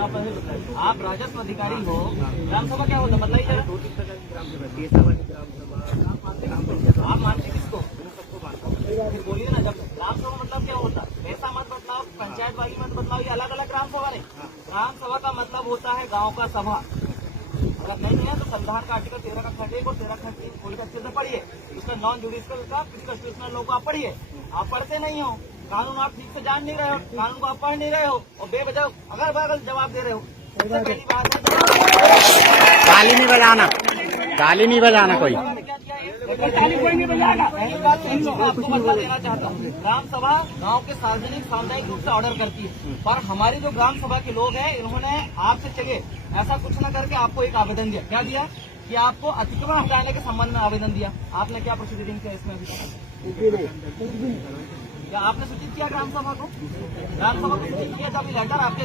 आप राजस्व अधिकारी हो, ग्राम सभा क्या होता बताइए जरा। आप मानते किसको? फिर बोलिए ना, जब ग्राम सभा मतलब क्या होता है? पैसा मत बदलाओ, पंचायत वाली मत बदलाओ, ये अलग अलग ग्राम सभा नहीं। ग्राम सभा का मतलब होता है गांव का सभा। अगर नहीं है तो संविधान का आर्टिकल 13 का खंड 1 और 13 खंड 3 थोड़ी अच्छे से पढ़िए। उसका नॉन जुडिशियल का कॉन्स्टिट्यूशनल लॉ को आप पढ़िए। आप पढ़ते नहीं हो, कानून आप ठीक से जान नहीं रहे हो, कानून को आप पढ़ नहीं रहे हो और बेवजह अगर बगल जवाब दे रहे हो। सबसे पहली बात है ताली नहीं बजाना, ताली नहीं बजाना कोई। कोई नहीं बजाना। पहली बात तो आपको बदला देना चाहता हूँ, ग्राम सभा गांव के सार्वजनिक सामुदायिक रूप से ऑर्डर करती है, पर हमारे जो ग्राम सभा के लोग हैं इन्होंने आपसे चले ऐसा कुछ न करके आपको एक आवेदन दिया। क्या दिया? कि आपको अतिक्रमण हटाने के संबंध में आवेदन दिया। आपने क्या प्रोसीडिंग किया इसमें? क्या आपने सूचित किया ग्राम सभा को? ग्राम सभा को सूचित किया? जब लेटर आपके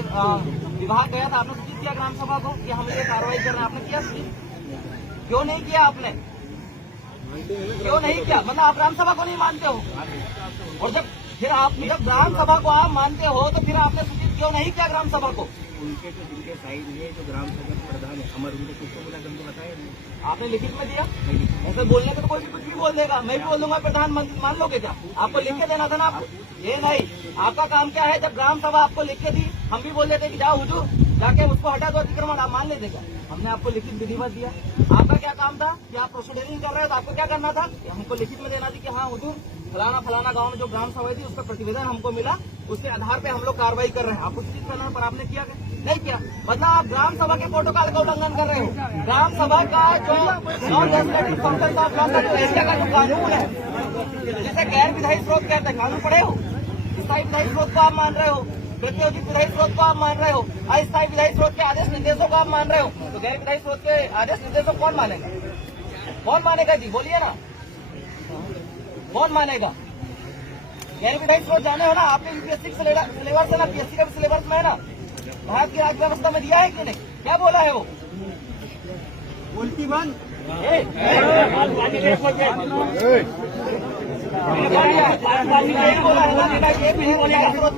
विभाग गया था, आपने सूचित किया ग्राम सभा को कि हम ये कार्रवाई कर रहे हैं? आपने किया सूचित? क्यों नहीं किया आपने? क्यों नहीं किया? मतलब आप ग्राम सभा को नहीं मानते हो, और जब ग्राम सभा को आप मानते हो तो फिर आपने सूचित क्यों नहीं किया ग्राम सभा को? उनके जो जिनके साइड है जो ग्राम सभा प्रधान है अमर, उनको किसको बोला तुमको बताया नहीं? आपने लिखित में दिया? ऐसे बोलने का तो कोई भी कुछ भी बोल देगा। मैं भी बोल दूंगा प्रधानमंत्री, मान लोगे क्या? आपको लिख के देना था ना आपको। ये नहीं, आपका काम क्या है? जब ग्राम सभा आपको लिख के दी, हम भी बोल देते कि जाओ हुजूर जाके उसको हटा दो अतिक्रमण, आप मान लेते क्या? हमने आपको लिखित विधिवत दिया। आपका क्या काम था कि आप प्रोसीडिंग कर रहे हो तो आपको क्या करना था? हमको लिखित में देना थी कि हाँ हुजूर फलाना फलाना गांव में जो ग्राम सभा थी उसका प्रतिवेदन हमको मिला, उसके आधार पे हम लोग कार्रवाई कर रहे हैं। आपको सूचित करना, पर आपने किया नहीं किया। मतलब आप ग्राम सभा के प्रोटोकॉल का उल्लंघन कर रहे हो। ग्राम सभा का जो non legislative function of law का जो एरिया का जो कानून है, जिसे गैर विधायी स्रोत कहते हैं, कानून पढ़े हो? स्थायी विधायी स्रोत को आप मान रहे हो, प्रत्योजित विधायी स्रोत को आप मान रहे हो, अस्थायी विधायी स्रोत के आदेश निर्देशों को आप मान रहे हो, तो गैर विधायी स्रोत के आदेश निर्देशों कौन मानेगा? कौन मानेगा जी? बोलिए ना, कौन मानेगा? गैर विधायी स्रोत जाने हो ना, आपने यूपीएससी का सिलेबस है ना, पीएससी का भी सिलेबस में है ना, भारत की राज्य व्यवस्था में दिया है कि नहीं? क्या बोला है वो? उल्टी बंद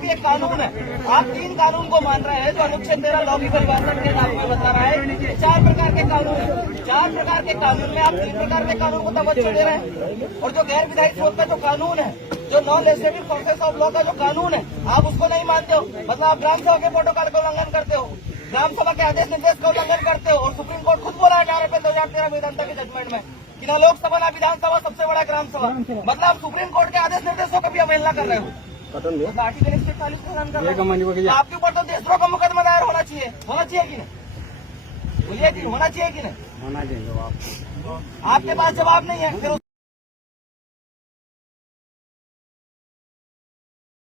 एक कानून है। आप 3 कानून को मान रहे हैं जो अनुच्छेद 13 लॉ की परिभाषा के नाम में बता रहा है। 4 प्रकार के कानून है, 4 प्रकार के कानून में आप 3 प्रकार के कानून को तवज्जो दे रहे हैं। और जो गैर विधायी स्रोत का जो कानून है, जो non legislative process of law का जो कानून है, आप उसको नहीं मानते हो। मतलब आप ग्राम सभा के प्रोटोकॉल का उल्लंघन करते हो, ग्राम सभा के आदेश निर्देश का उल्लंघन करते हो। और सुप्रीम कोर्ट खुद बोला है 11 अप्रैल 2013 वेदांता के जजमेंट में कि ना लोकसभा ना विधानसभा सबसे बड़ा ग्राम सभा। मतलब आप सुप्रीम कोर्ट के आदेश निर्देशों का भी अवहेलना कर रहे हो। आर्टिकल 140 का उल्लंघन कर रहे हो। आपके ऊपर तो देशद्रोह का मुकदमा दायर होना चाहिए। होना चाहिए कि नहीं? बोलिए जी, होना चाहिए कि नहीं? होना चाहिए। आपके पास जवाब नहीं है फिर